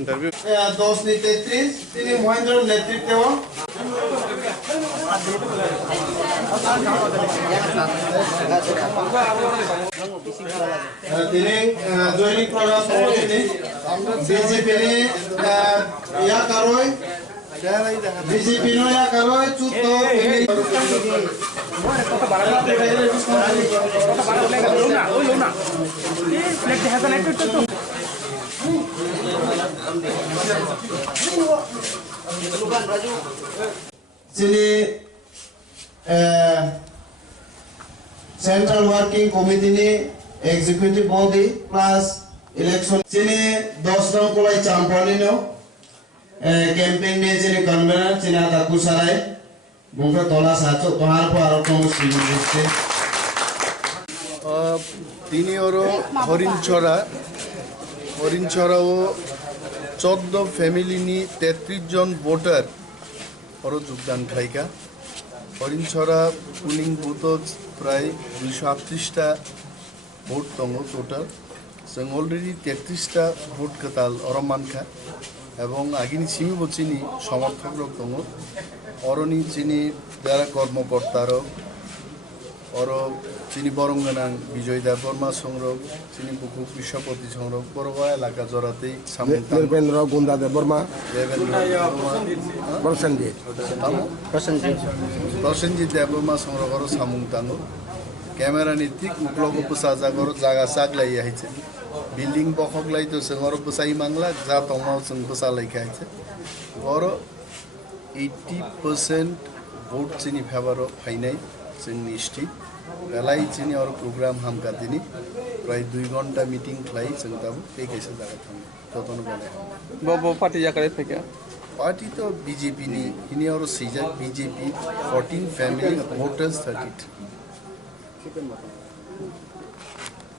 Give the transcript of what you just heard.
interview 10-33 তিনি মহেন্দ্র নেতৃত্বে তিনি জৈনিক প্রধান তিনি বিজেপি ইয়া কারোই বিজেপি নো ইয়া কারোই চুত যিনি সেন্ট্রাল ওয়ার্কিং কমিটি নি এক্সিকিউটিভ বডি প্লাস ইলেকশন যিনি 10 নং কলাই চাম্পানি নো ক্যাম্পেইন নি যিনি কনভেনর যিনি তাকু সারাই বুংকা তলা সাচো তোহার পর আর কোন সিভিল দিচ্ছে তিনি ওরো হরিণছড়া ও 14 ফ্যামিলি নি 33 জন ভোটার ওর যোগদান খাইকা হরিণছড়া পুলিং বুথ প্রায় 238টা ভোট দङ টোটাल जों अलरेडि 33টা ভোট কাতাল অরমানখা এবং আগিনি সিমি বচিনি সমর্থক রক দङ অরনি চিনি যারা কর্মকর্তার অর চিনি বরঙ্গনাং বিজয় দেববর্মা সংরক চিনি বুকু বিশ্বপতি সংরক বড়বা এলাকা জড়াতেই দেবেন্দ্র গুন্দা দেববর্মা প্রসেনজিৎ দেববর্মা সংরক আর সামুং তাঙ্গ ক্যামেরা নীতিক উকলগ উপসাজাগর জায়গা চাগলাই আইছে বিল্ডিং বখগলাই তো সঙ্গর উপসাই মাংলা যা তমাও সং উপসালাই খাইছে আর 80% ভোট চিনি ফেভারও ফাইনাই जोंनि स्टेट बेलाय चिनी और प्रोग्राम हम गादिनी प्राय 2 घंटा मीटिंग खाई जों दाबो बे कैसे जागा थाङो ततनो बने बो पार्टी जाकर फैका पार्टी तो बीजेपी नि हिनी और सीजा बीजेपी 14 फैमिली वोटर्स 32